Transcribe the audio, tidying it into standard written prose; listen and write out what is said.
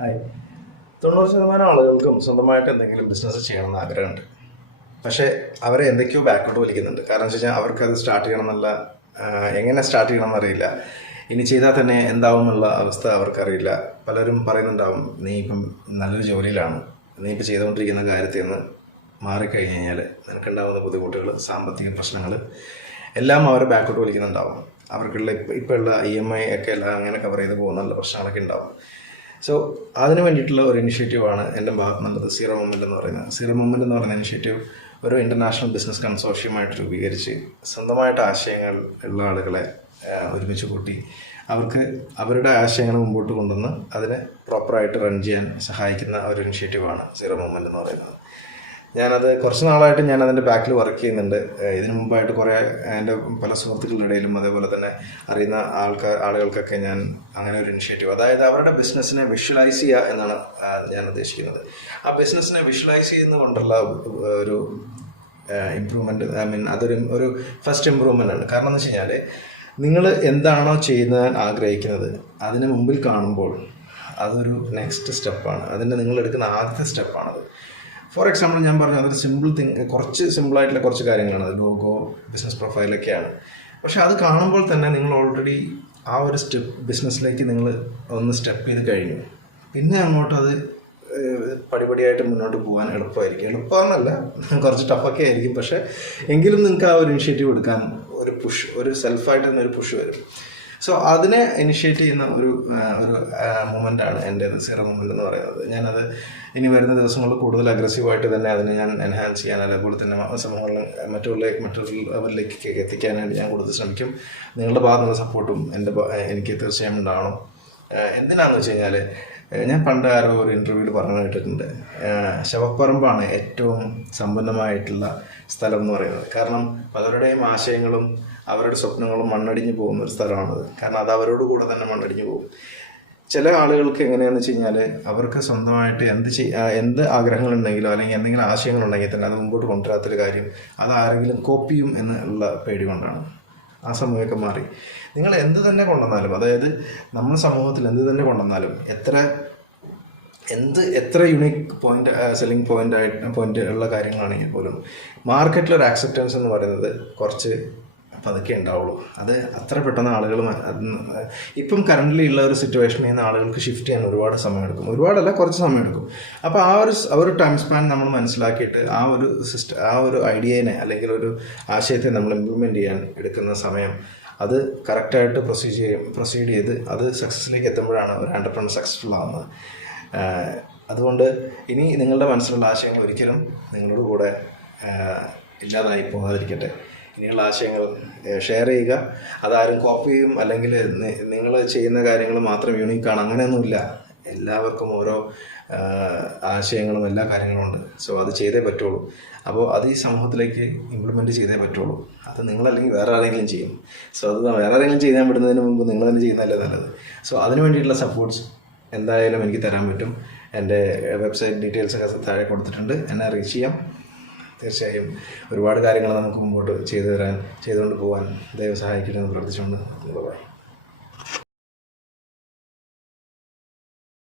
Hi. 90% ആളുകൾക്കും സ്വന്തമായിട്ട് എന്തെങ്കിലും ബിസിനസ് ചെയ്യണമെന്ന് ആഗ്രഹമുണ്ട്. പക്ഷേ അവരെ എന്തൊക്കെയോ ബാക്കോട്ട് വലിക്കുന്നുണ്ട്. കാരണം വെച്ച് കഴിഞ്ഞാൽ അവർക്കത് സ്റ്റാർട്ട് ചെയ്യണം എന്നുള്ള എങ്ങനെ സ്റ്റാർട്ട് ചെയ്യണം എന്നറിയില്ല. ഇനി ചെയ്താൽ തന്നെ എന്താവും എന്നുള്ള അവസ്ഥ അവർക്കറിയില്ല. പലരും പറയുന്നുണ്ടാവും, നീ ഇപ്പം നല്ലൊരു ജോലിയിലാണ്, നീ ഇപ്പം ചെയ്തുകൊണ്ടിരിക്കുന്ന കാര്യത്തിൽ നിന്ന് മാറിക്കഴിഞ്ഞ് കഴിഞ്ഞാൽ നിനക്കുണ്ടാകുന്ന ബുദ്ധിമുട്ടുകൾ, സാമ്പത്തിക പ്രശ്നങ്ങൾ എല്ലാം അവരെ ബാക്കോട്ട് വലിക്കുന്നുണ്ടാവും. അവർക്കുള്ള ഇപ്പോൾ ഉള്ള EMI ഒക്കെ എല്ലാം അങ്ങനെ കവർ ചെയ്ത് പോകുന്നുള്ള പ്രശ്നങ്ങളൊക്കെ ഉണ്ടാവും. സോ അതിന് വേണ്ടിയിട്ടുള്ള ഒരു ഇനിഷ്യേറ്റീവാണ് എൻ്റെ ഭാഗത്തുനിന്നുള്ളത്. സീറോ മൊമെൻ്റ് എന്ന് പറയുന്നത്. സീറോ മൊമെൻ്റ് എന്ന് പറയുന്ന ഇനിഷ്യേറ്റീവ് ഒരു ഇൻ്റർനാഷണൽ ബിസിനസ് കൺസോർഷ്യമായിട്ട് രൂപീകരിച്ച് സ്വന്തമായിട്ട് ആശയങ്ങൾ ഉള്ള ആളുകളെ ഒരുമിച്ച് കൂട്ടി അവർക്ക് അവരുടെ ആശയങ്ങൾ മുമ്പോട്ട് കൊണ്ടുവന്ന് അതിനെ പ്രോപ്പറായിട്ട് റൺ ചെയ്യാൻ സഹായിക്കുന്ന ഒരു ഇനിഷ്യേറ്റീവാണ് സീറോ മൊമെൻ്റ് എന്ന് പറയുന്നത്. ഞാനത് കുറച്ച് നാളായിട്ട് അതിൻ്റെ ബാക്കിൽ വർക്ക് ചെയ്യുന്നുണ്ട്. ഇതിനു മുമ്പായിട്ട് കുറേ എൻ്റെ പല സുഹൃത്തുക്കളുടെ ഇടയിലും അതേപോലെ തന്നെ അറിയുന്ന ആളുകൾക്കൊക്കെ ഞാൻ അങ്ങനെ ഒരു ഇനിഷ്യേറ്റീവ്, അതായത് അവരുടെ ബിസിനസ്സിനെ വിഷ്വലൈസ് ചെയ്യുക എന്നാണ് ഞാൻ ഉദ്ദേശിക്കുന്നത്. ആ ബിസിനസ്സിനെ വിഷ്വലൈസ് ചെയ്യുന്നതുകൊണ്ടുള്ള ഒരു ഇമ്പ്രൂവ്മെൻറ്റ്, അതൊരു ഫസ്റ്റ് ഇമ്പ്രൂവ്മെൻ്റ് ആണ്. കാരണം എന്ന് വെച്ച് കഴിഞ്ഞാൽ നിങ്ങൾ എന്താണോ ചെയ്യുന്നതാൻ ആഗ്രഹിക്കുന്നത് അതിന് മുമ്പിൽ കാണുമ്പോൾ അതൊരു നെക്സ്റ്റ് സ്റ്റെപ്പാണ്. നിങ്ങൾ എടുക്കുന്ന ആദ്യത്തെ സ്റ്റെപ്പാണത്. ഫോർ എക്സാമ്പിൾ ഞാൻ പറഞ്ഞു, അതൊരു കുറച്ച് സിമ്പിളായിട്ടുള്ള കുറച്ച് കാര്യങ്ങളാണ്. അത് ലോഗോ, ബിസിനസ് പ്രൊഫൈലൊക്കെയാണ്. പക്ഷെ അത് കാണുമ്പോൾ തന്നെ നിങ്ങൾ ഓൾറെഡി ആ ഒരു ബിസിനസ്സിലേക്ക് നിങ്ങൾ ഒന്ന് സ്റ്റെപ്പ് ചെയ്ത് കഴിഞ്ഞു. പിന്നെ അങ്ങോട്ട് അത് പടിപടിയായിട്ട് മുന്നോട്ട് പോകാൻ എളുപ്പമായിരിക്കും. എളുപ്പമെന്നല്ല, കുറച്ച് ടഫൊക്കെ ആയിരിക്കും. പക്ഷേ എങ്കിലും നിങ്ങൾക്ക് ആ ഒരു ഇനിഷ്യേറ്റീവ് എടുക്കാൻ ഒരു സെൽഫായിട്ട് തന്നെ ഒരു പുഷ് വരും. സോ അതിനെ ഇനിഷ്യേറ്റ് ചെയ്യുന്ന ഒരു മൂമെൻ്റാണ് എൻ്റെ സീറോ മൂവ്മെൻ്റ് എന്ന് പറയുന്നത്. ഞാനത് ഇനി വരുന്ന ദിവസങ്ങളിൽ കൂടുതൽ അഗ്രസീവായിട്ട് തന്നെ അതിനെ ഞാൻ എൻഹാൻസ് ചെയ്യാൻ, അതേപോലെ തന്നെ സമൂഹങ്ങളിൽ മറ്റുള്ളവരിലേക്ക് എത്തിക്കാനായിട്ട് ഞാൻ കൂടുതൽ ശ്രമിക്കും. നിങ്ങളുടെ ഭാഗത്തുനിന്നുള്ള സപ്പോർട്ടും എനിക്ക് തീർച്ചയായും ഉണ്ടാവണം. എന്തിനാണെന്ന് വെച്ച് കഴിഞ്ഞാൽ, ഞാൻ പണ്ട് ആരോ ഒരു ഇൻ്റർവ്യൂവിൽ പറഞ്ഞു കേട്ടിട്ടുണ്ട്, ശവപ്പറമ്പാണ് ഏറ്റവും സമ്പന്നമായിട്ടുള്ള സ്ഥലം എന്ന് പറയുന്നത്. കാരണം പലരുടെയും ആശയങ്ങളും അവരുടെ സ്വപ്നങ്ങളും മണ്ണടിഞ്ഞു പോകുന്ന ഒരു സ്ഥലമാണത്. കാരണം അത് അവരോട് കൂടെ തന്നെ മണ്ണടിഞ്ഞു പോകും. ചില ആളുകൾക്ക് എങ്ങനെയാണെന്ന് വെച്ച് കഴിഞ്ഞാൽ, അവർക്ക് സ്വന്തമായിട്ട് എന്ത് ആഗ്രഹങ്ങളുണ്ടെങ്കിലോ അല്ലെങ്കിൽ എന്തെങ്കിലും ആശയങ്ങളുണ്ടെങ്കിൽ തന്നെ അത് മുമ്പോട്ട് കൊണ്ടുവരാത്തൊരു കാര്യം അത് ആരെങ്കിലും കോപ്പി ചെയ്യും എന്നുള്ള പേടി കൊണ്ടാണ്. ആ സമയമൊക്കെ മാറി നിങ്ങൾ എന്ത് തന്നെ കൊണ്ടുവന്നാലും, അതായത് നമ്മൾ സമൂഹത്തിൽ എന്ത് തന്നെ കൊണ്ടുവന്നാലും, എത്ര യുണീക്ക് സെല്ലിംഗ് പോയിന്റ് ഉള്ള കാര്യങ്ങളാണെങ്കിൽ പോലും മാർക്കറ്റിലൊരു ആക്സെപ്റ്റൻസ് എന്ന് പറയുന്നത് കുറച്ച് പതുക്കെ ഉണ്ടാവുള്ളൂ. അത് അത്ര പെട്ടെന്ന് ആളുകൾ ഇപ്പം കറൻ്റ്ലി ഉള്ള ഒരു സിറ്റുവേഷനിൽ നിന്ന് ആളുകൾക്ക് ഷിഫ്റ്റ് ചെയ്യാൻ ഒരുപാട് സമയമെടുക്കും. ഒരുപാടല്ല, കുറച്ച് സമയമെടുക്കും. അപ്പോൾ ആ ഒരു ടൈം സ്പാൻ നമ്മൾ മനസ്സിലാക്കിയിട്ട് ആ ഒരു ഐഡിയേനെ അല്ലെങ്കിൽ ഒരു ആശയത്തെ നമ്മൾ ഇംപ്ലിമെൻറ്റ് ചെയ്യാൻ എടുക്കുന്ന സമയം, അത് കറക്റ്റായിട്ട് പ്രൊസീഡ് ചെയ്ത് അത് സക്സസ്സിലേക്ക് എത്തുമ്പോഴാണ് ഒരു എൻ്റർപ്രനർ സക്സസ്ഫുൾ ആവുന്നത്. അതുകൊണ്ട് ഇനി നിങ്ങളുടെ മനസ്സിലുള്ള ആശയങ്ങൾ ഒരിക്കലും നിങ്ങളോട് കൂടെ ഇല്ലാതായി പോകാതിരിക്കട്ടെ. ഇനിയുള്ള ആശയങ്ങൾ ഷെയർ ചെയ്യുക. അതാരും കോപ്പി ചെയ്യും അല്ലെങ്കിൽ നിങ്ങൾ ചെയ്യുന്ന കാര്യങ്ങൾ മാത്രം യൂണീക്കാണ്, അങ്ങനെയൊന്നുമില്ല. എല്ലാവർക്കും ഓരോ ആശയങ്ങളും എല്ലാ കാര്യങ്ങളും ഉണ്ട്. സോ അത് ചെയ്തേ പറ്റുള്ളൂ. അപ്പോൾ അത് ഈ സമൂഹത്തിലേക്ക് ഇംപ്ലിമെൻറ്റ് ചെയ്തേ പറ്റുള്ളൂ. അത് നിങ്ങളല്ലെങ്കിൽ വേറെ ആരെങ്കിലും ചെയ്യും. സോ അത് വേറെ ആരെങ്കിലും ചെയ്യാൻ വിടുന്നതിന് മുമ്പ് നിങ്ങൾ തന്നെ ചെയ്യുന്നതല്ലേ നല്ലത്. സോ അതിന് വേണ്ടിയിട്ടുള്ള സപ്പോർട്ട്സ് എന്തായാലും എനിക്ക് തരാൻ പറ്റും. എൻ്റെ വെബ്സൈറ്റ് ഡീറ്റെയിൽസൊക്കെ താഴെ കൊടുത്തിട്ടുണ്ട്. എന്നെ റീച്ച് ചെയ്യാം. തീർച്ചയായും ഒരുപാട് കാര്യങ്ങൾ നമുക്ക് മുമ്പോട്ട് ചെയ്തുകൊണ്ട് പോകാൻ ദൈവം സഹായിക്കണമെന്ന് പ്രാർത്ഥിച്ചുകൊണ്ട് ബൈ.